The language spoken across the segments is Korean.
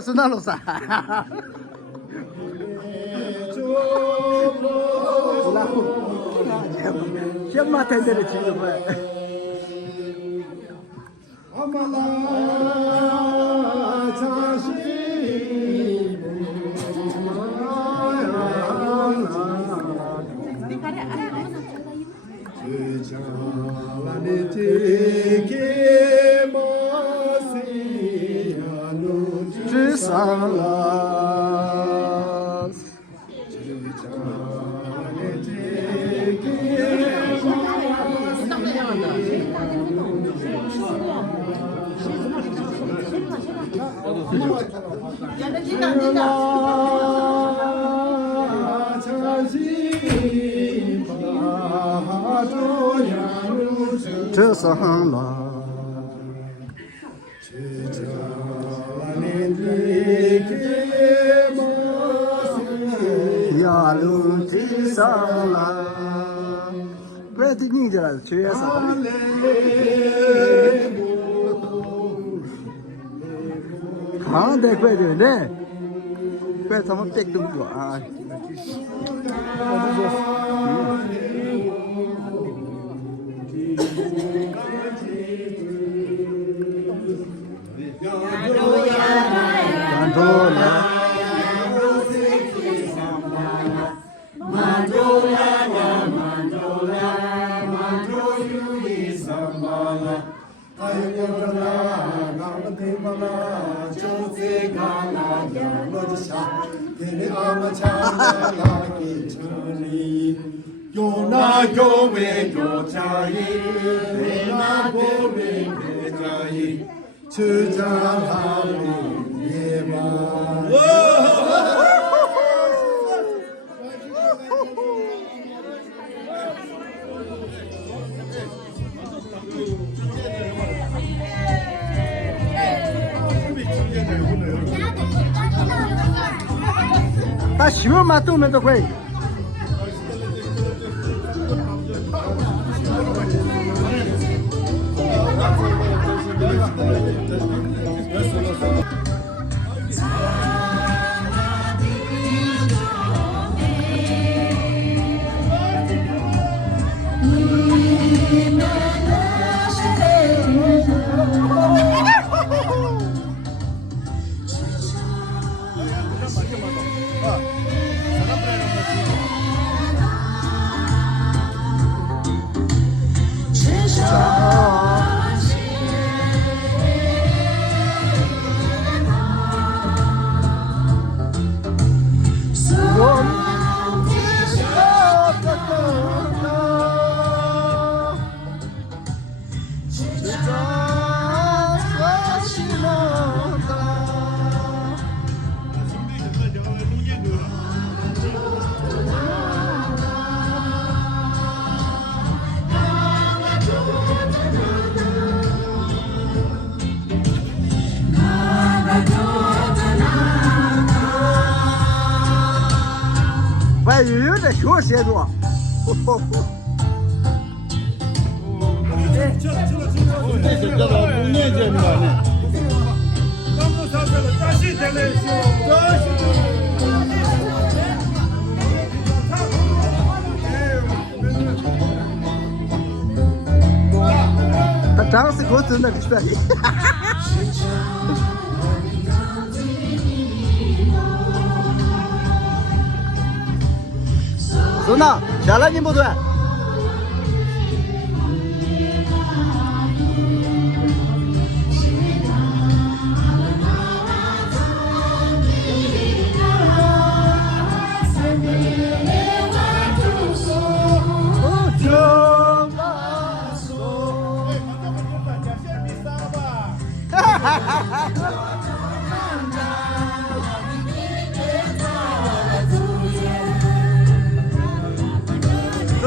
是那路啥？先把太太的吃了呗。只上了。这上了。呀路之上了，不然对你这了，确实。看得快点呢，快他们别动作啊！有那有没有家意，有那不没有家意，吃着他的夜晚。把媳妇嘛动了都会。外语在学写作。这是叫做5年级的呢。他张是口真的出来的。走呢，下来你不对。走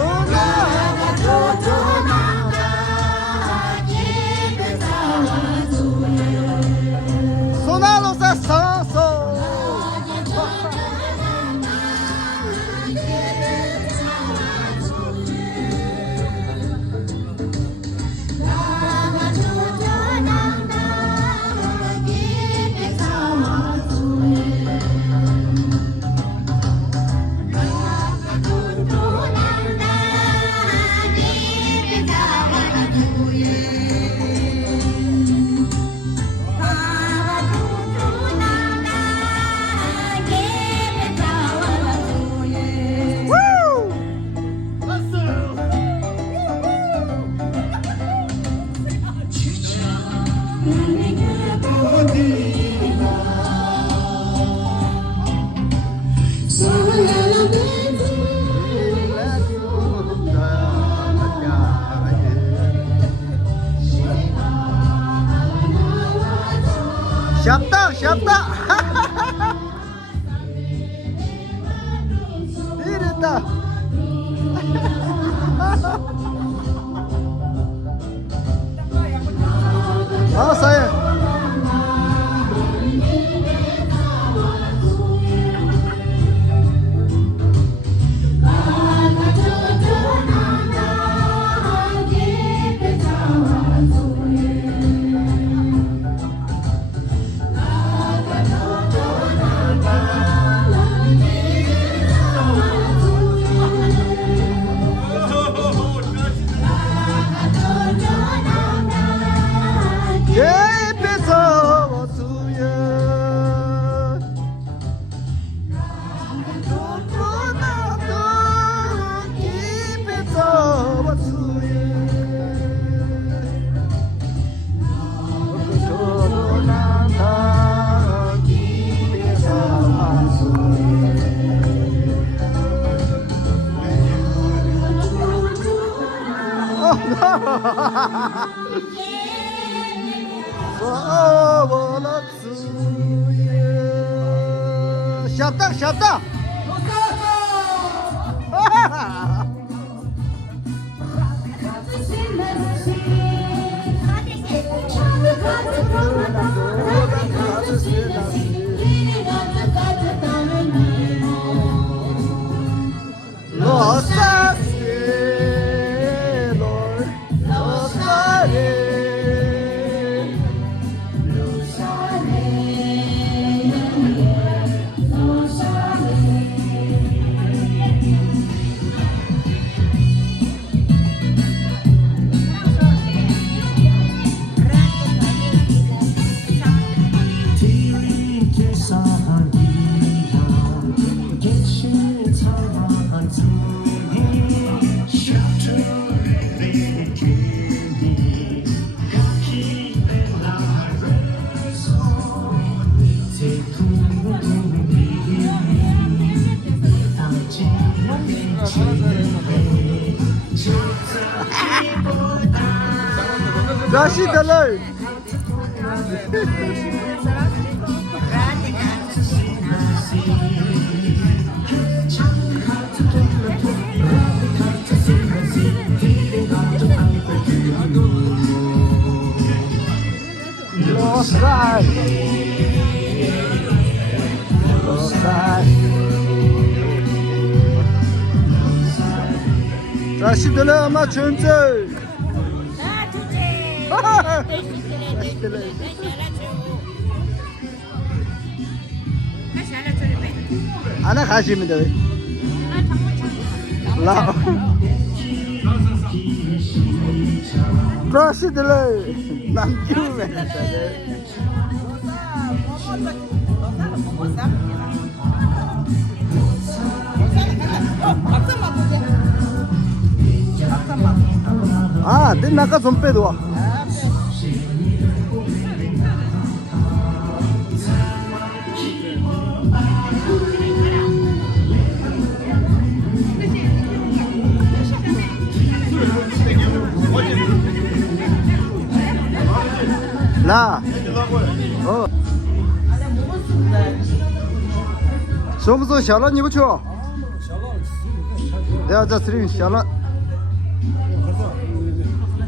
Şapta, şapta. İrita. Al saya. Şapta, şapta. Raşid alay. Losar. Losar. Raşid alay ama çöntü. Anak Hashim itu. Lah. Rashid le. Namju mana saja. Ah, din naka sompe dua. 나.什么时候下了你不去？내가 저 스트림 샤라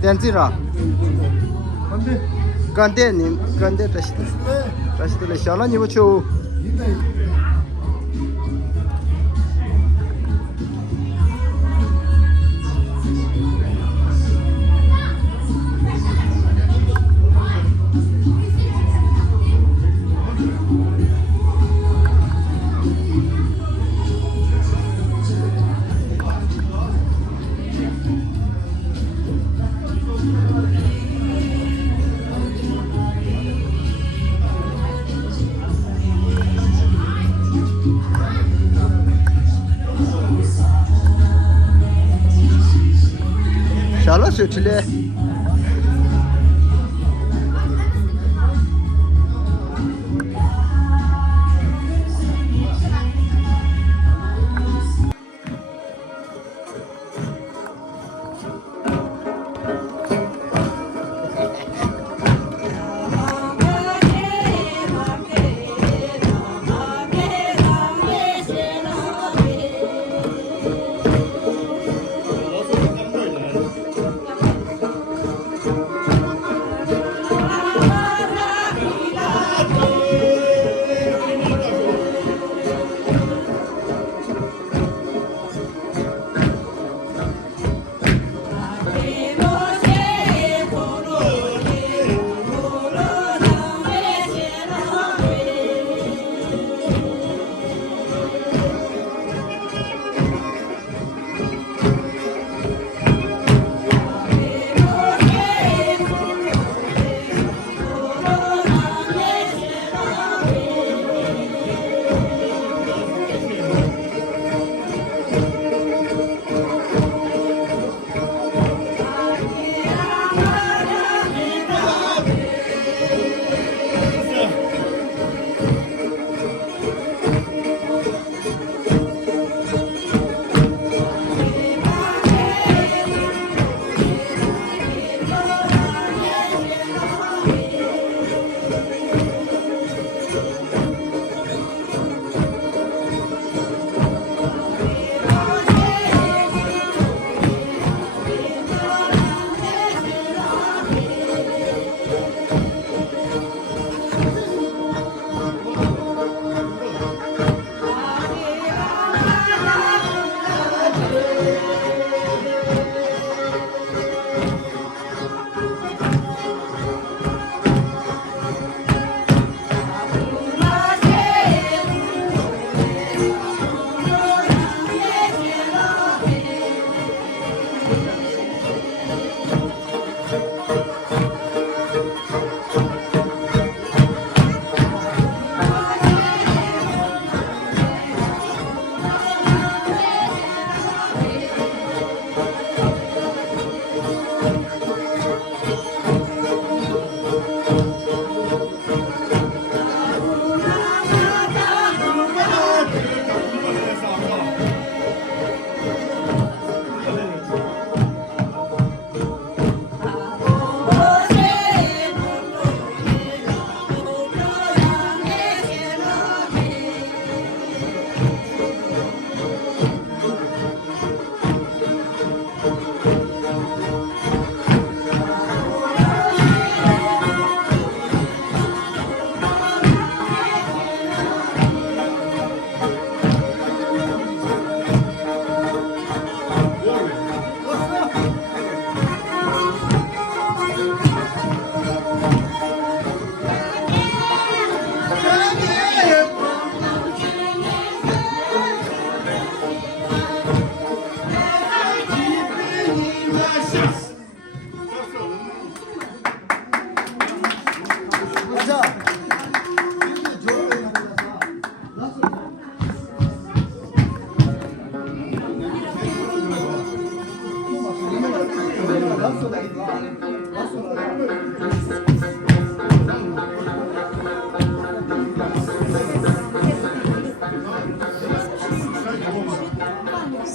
댄지라 간데님 간데 다시 샤라 니 버쳐 샤라 셔틀레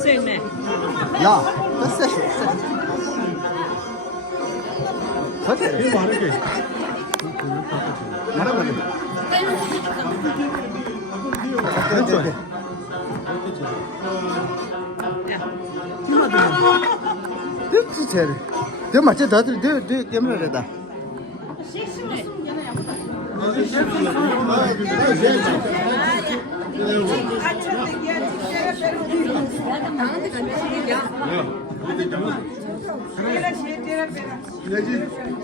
Seme. 야, 됐어. 그래. 이거 하는 게. 말아봐. 그렇죠. 됐지, 쟤를. 더 맞지, 다들 더 깨물어야겠다. 네.